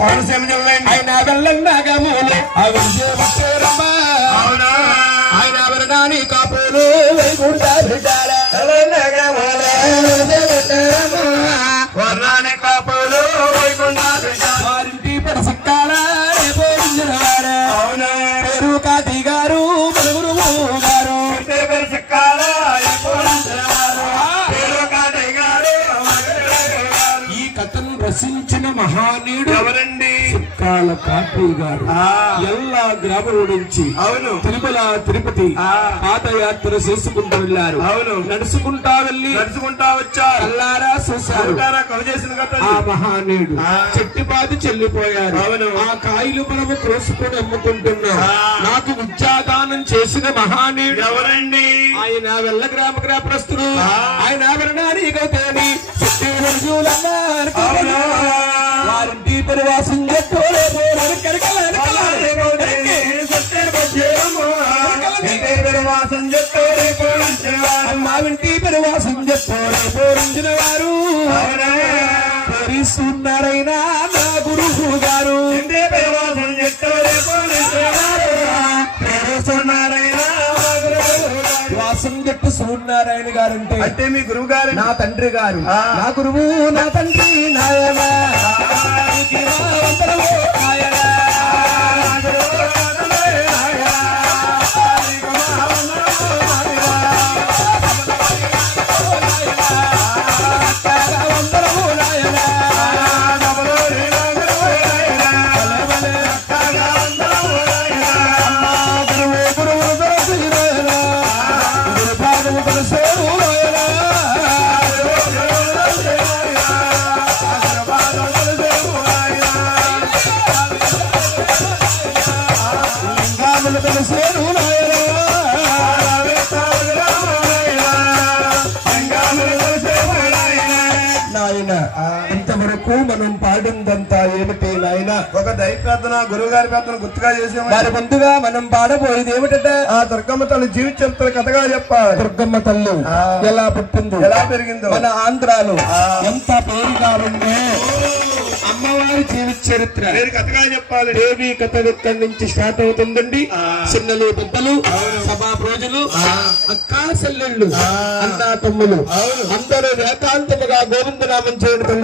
కోనసీమ జిల్లా ఆయన వెళ్ళన్నాగమూలు ఆయన వరణాని కాపులు వర్ణాన్ని కాపులు వారింటి పరసక్కాల అవునా పేరు కాతి గారు మరుగురు గారు ఈ కథను రచించిన మహానీయుడు ఎవరండి? సుక్కాల కాపయ్య గారు. ఎల్లా గ్రామం నుంచి అవును తిరుమల తిరుపతి పాదయాత్ర చేసుకుంటూ వెళ్ళారు. అవును నడుచుకుంటా వచ్చారు. అల్లారా చూశారు. కవి చేసిన కథ ఆ మహానీయుడు చెట్టిపాది చెల్లిపోయారు. అవును ఆ కాయలు మనము కోసుకొని అమ్ముకుంటున్నాం. నాకు విద్యాదానం చేసిన మహానీయుడు ఎవరండి? ఆయన వెళ్ళ గ్రామస్తుడు. ఆయన వర్ణాన్ని వారింటి పరివాసం మావింటి పరివాసం పోరించిన వారు పోరిస్తున్నారైనా నా గురువు గారు. వాసం జట్టు సూర్యనారాయణ గారు అంటే మీ గురువు గారు నా తండ్రి గారు. నా గురువు నా తండ్రి నాయన ఇంతవరకు మనం పాడిందంతా ఏమిటి నాయన? ఒక దైవ ప్రార్థన గురువు గారి ప్రార్థన గుర్తుగా చేసాము. దాని ముందుగా మనం పాడబోయేది ఏమిటంటే ఆ దుర్గమ్మ తల్లి జీవిత చరిత్ర కథగా చెప్పాలి. దుర్గమ్మ తల్లి ఎలా పుట్టిందో ఎలా పెరిగిందో మన ఆంధ్రాలో ఎంత పేరుగా ఉందో అమ్మవారి జీవిత చరిత్ర కథగా చెప్పాలి. దేవి కథ ఇక్కడి నుంచి స్టార్ట్ అవుతుందండి. చిన్నలు పెద్దలు సభా ప్రజలు అక్కా చెల్లెళ్ళు అన్నా తమ్ములు అందరూ ఏకాంతముగా గోవిందనామం చేయడం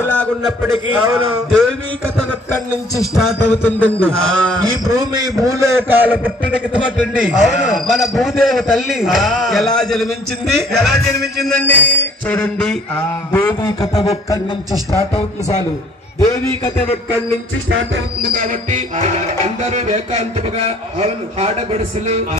ఇలాగున్నప్పటికీ దేవి కథ ఇక్కడి నుంచి స్టార్ట్ అవుతుందండి. ఈ భూమి భూలోకాల పుట్టినకి తోటండి. మన భూదేవి తల్లి ఎలా జన్మించిందండి చూడండి. దేవి కథ ఒక్కడి నుంచి స్టార్ట్ అవుతుంది. చాలు దేవి కథ ఒక్కడి నుంచి స్టార్ట్ అవుతుంది కాబట్టి అందరూ ఏకాంతముగా ఆడబడుసులు